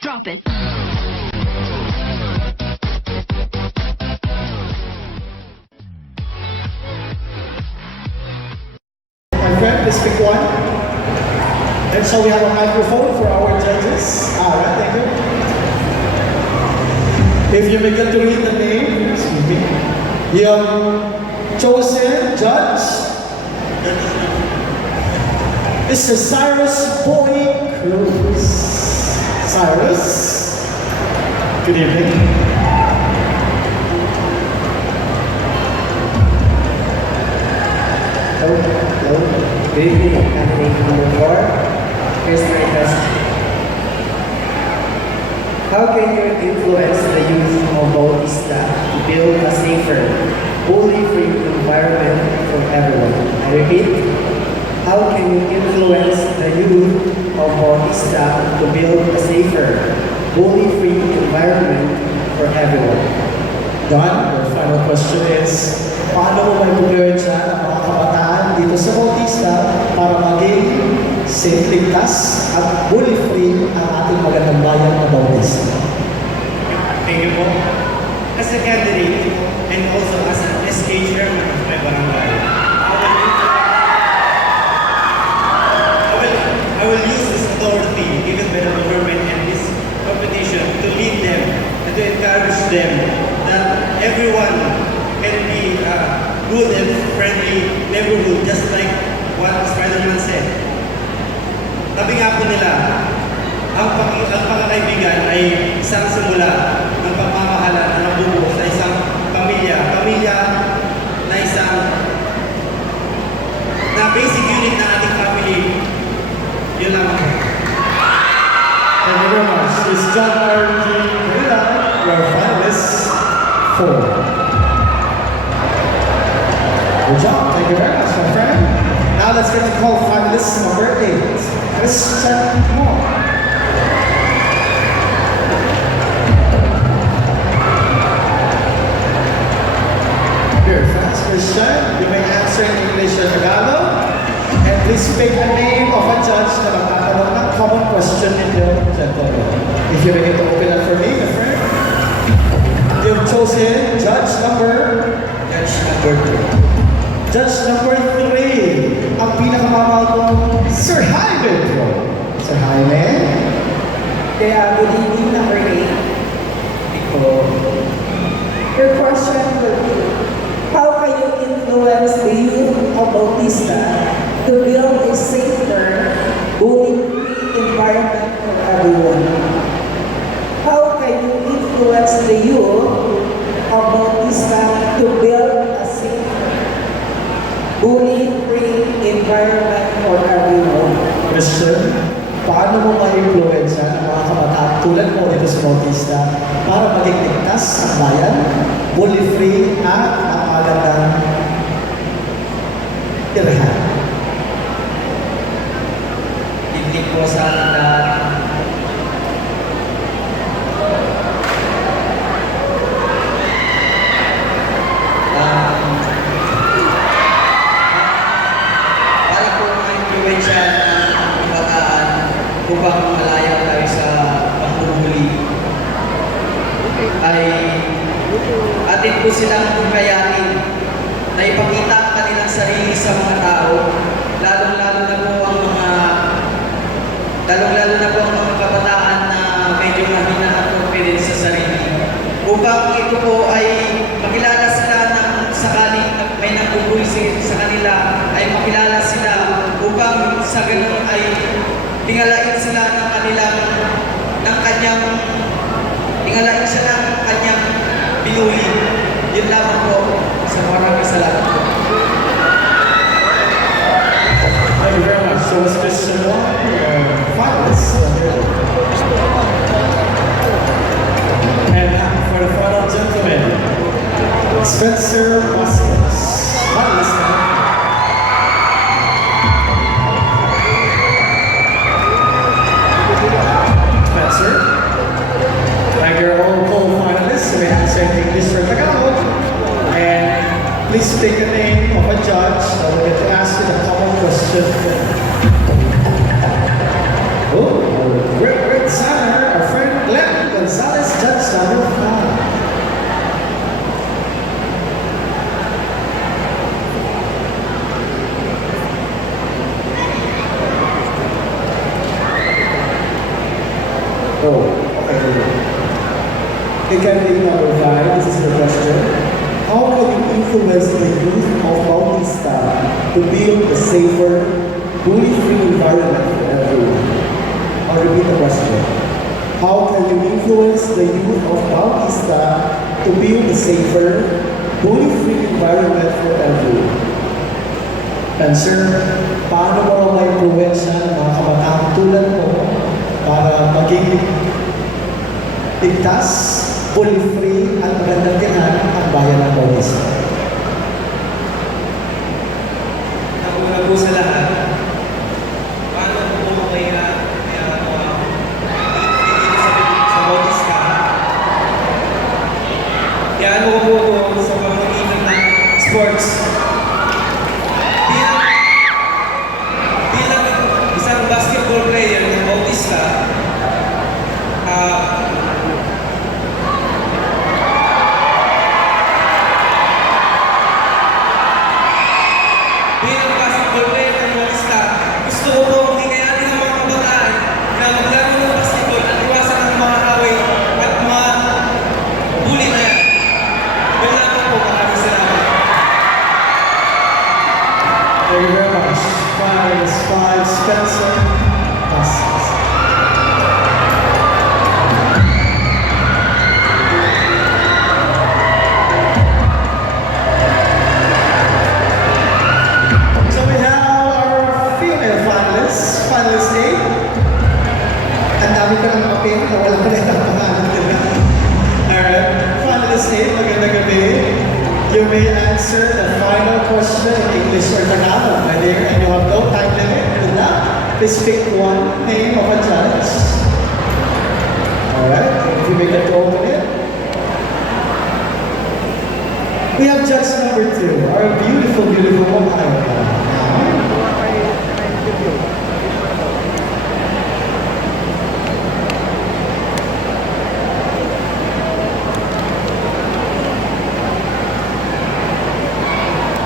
Drop it. My friend, please pick one. And so we have a microphone for our judges. Alright, thank you. If you may get to read the name, excuse me, you have chosen judge Mr. Cyrus Boy Cruz. Cyrus, good evening. Hello. Good evening, candidate number 4. Here's my question. How can you influence the youth of Bautista to build a safer, bully-free environment for everyone? I repeat, how can you influence the youth of Bautista to build a safer, bully-free environment for everyone? Don, your final question is, paano mo may influensya ang mga kabataan dito sa Bautista para maging safe, ligtas at bully-free ang ating magandang bayan na Bautista? Thank you po. As a candidate and also as an SK chairman of my barangay, I will use this authority given by the government and this competition to lead them and to encourage them that everyone can be a good and friendly neighborhood, just like what Spider-Man said. Sabi nga po nila, ang pagkakaibigan ay isang simula ng pagmamahalan na nabubuo sa isang pamilya. Pamilya na isang na basic unit ng ating family. Yun lang. Thank you very much. This is John R.G. Rila, your finalist 4. Good job. Thank you very much, my friend. Now let's get to call finalist number 8. Christian Moore. Here, fast Christian. You may answer in English or Tagalog. And please pick the name of a judge na magtatanong ng common question ninyo, gentlemen. If you begin to open up for me, my friend. You've chosen judge number 2. Judge number 3. Ang pinakamamahal kong Sir Jaime Pro. Sir Jaime. Kaya good evening, number 8. Your question will be, how can you influence the youth of Bautista to build a safer, bully-free environment for everyone? How can you influence the youth of Bautista to build a safer, bully-free environment for everyone? Christian, paano mo ma-influensya ang mga kabataan tulad mo dito sa Bautista para maging ligtas ang bayan, bully-free at magandang tirahan? Hindi po sana lahat. Para po ma-influensya ng kabataan upang malaya tayo sa panghuhuli ay atin po silang kayanin na ipakita ang kanilang sarili sa mga tao, lalong-lalo na po ang mga kabataan na medyo mahina ang confidence sa sarili. Upang ito po ay makilala sila ng sakaling may nagbubuhay sa kanila, ay makilala sila upang sa ganun ay tingalain sila ng kanyang binuli. Yun lamang po. Sa maraming salamat po. Thank you very much. So let's just finalists. And for the final gentleman, Spencer Vasquez. Finalist now. Spencer. Like your all co-finalists, we answer in English or Tagalog. And please take a name Oh, okay. It can be number 5. This is the question. How can you influence the youth of Bautista to build a safer, bully-free environment for everyone? I'll repeat the question. How can you influence the youth of Bautista to build a safer, bully-free environment for everyone? Answer, paano mo ma-influensya ang mga kabataan tulad mo para maging ligtas, bully-free at magandang tirahan ang bayan ng Bautista? Ang una po sa lahat, paano po kaya sa Bautista? Kaya ano po sa pamamagitan ng sports? Bilang isang basketball player ng Bautista, bilang basketball player ng Bautista, gusto ko pong hikayatin ng mga kabataan na maglaro ng basketball at iwasan ang mga away at mga bully na yan. Yun lang po, maraming salamat. Thank you very much. 5 Spencer. Passes. So we have our female finalists, finalist A. Ang dami ko ng papel na wala pa rin ang pangalan nila. Alright, finalist A, magandang gabi. You may answer the final question in English or Tagalog, my dear, and you have no time limit. Good luck. Please pick one name of a judge. Alright, if you make it to open it. We have judge number 2, our beautiful, beautiful woman.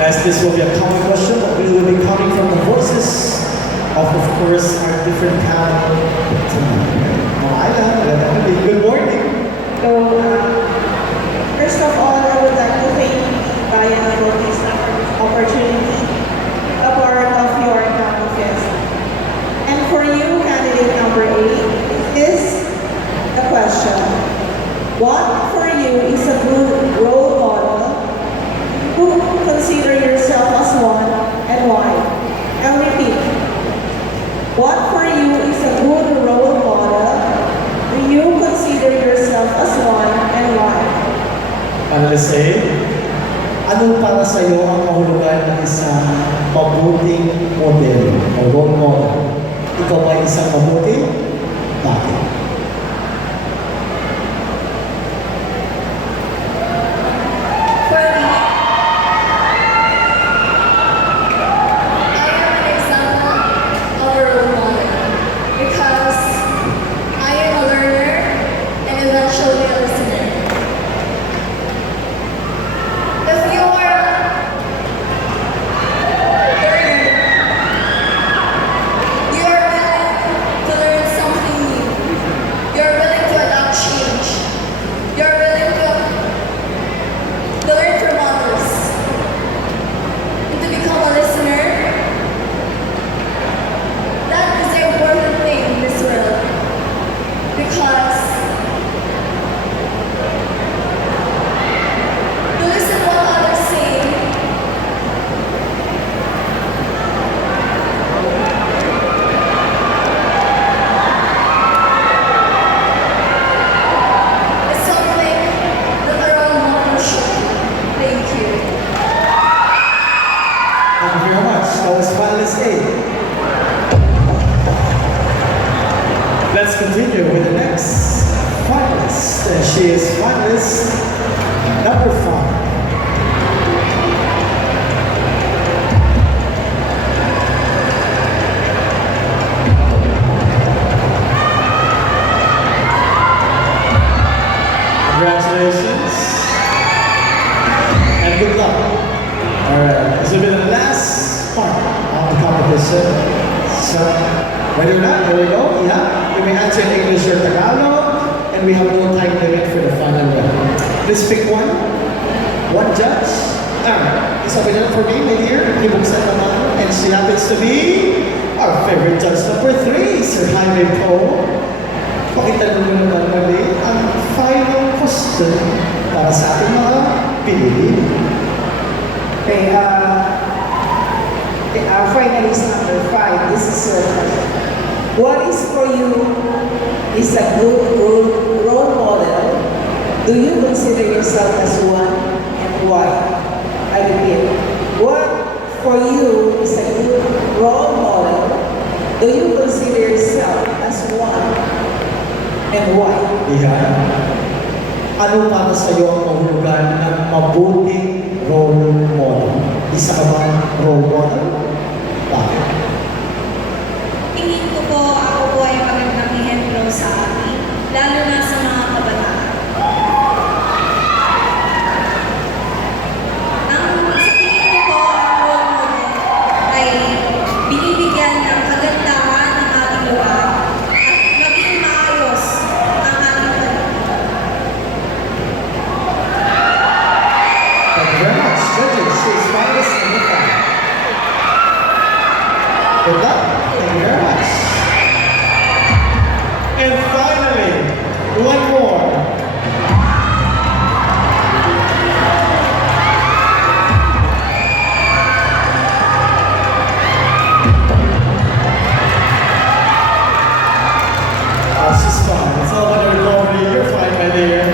As this will be a common question, but we will be coming from the voices of course, our different panel tonight. Good morning. So, first of all, I would like to thank Bayan of Bautista for this opportunity, a part of your campus. And for you, candidate number 8, is the question. What for you is a good role model? Who consider yourself as one and why? I'll repeat. What for you is a good role model? Do you consider yourself as one and why? Panalist A, ano para sa iyo ang kahulugan ng isang mabuting modelo o role model? Ikaw ba isang mabuti? Bakit? For me, I am an example of a role model because I am a learner and eventually a listener. If you are a learner, you are willing to learn something new. You are willing to adapt change. You are willing to learn from others. And to become a listener, that is the important thing in this world. Because to listen what others say is something that a role model should do. Thank you. Thank you very much. That was finalist A. Let's continue with the next finalist. And she is finalist number 5. Congratulations. And good luck. Alright, this will be the last part of the competition. So, Ready or not? There we go. Yeah. You may answer in English or Tagalog. And we have no time limit for the final round. Please pick one. One judge. It's available for me, my dear. Ibuksan naman. And she happens to be our favorite judge number 3, Sir Jaime Poe. Pakitanong mo naman mali ang final question para sa ating mga Pilipinas. Okay, finalist number 5. This is your question. What is for you is a good role model? Do you consider yourself as one and why? I repeat, what for you is a good role model? Do you consider yourself as one and why? Iyan. Ano para sa iyo ang mahulugan ng mabuting role model? Isa ka bang role model? Bakit? Tingin ko po, ako po ay magandang ehemplo sa amin, lalo na sa mga kabataan. Sa tingin ko po, ang role model ay binibigyan ng kagandahan ng ating lugar at maging maayos ang ating paligid. Thank you very much. Judges, she's finalist number 5. Good luck. Thank you very much. And finally, one more. She's fine. It's all under recovery. You're fine, my dear.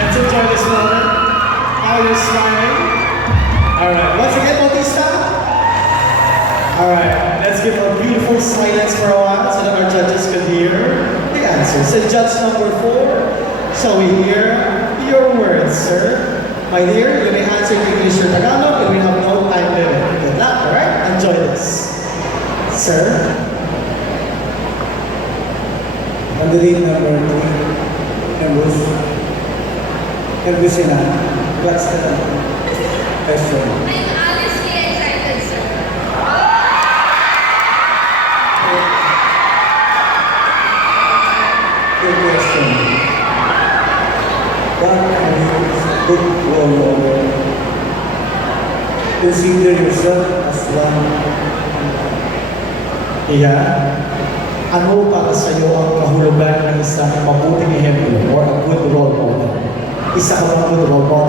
Let's enjoy this moment. Now you're smiling. All right. Once again, Bautista. All right. Let's give a beautiful silence for a while so that our judges can hear the answers. And judge number 4, shall we hear your words, sir? My dear, you may answer in English or Tagalog, and we have no time limit. Good luck, all right? Enjoy this. Sir? Candidate number 3, Pangasinan. Class na lang. Question. I'm honestly excited, sir. Good question. What are you good role model? Consider yourself as one. Iya. Ano para sa iyo ang kahulugan ng isang mabuting ehemplo or a good role model? Isa ka bang good role model?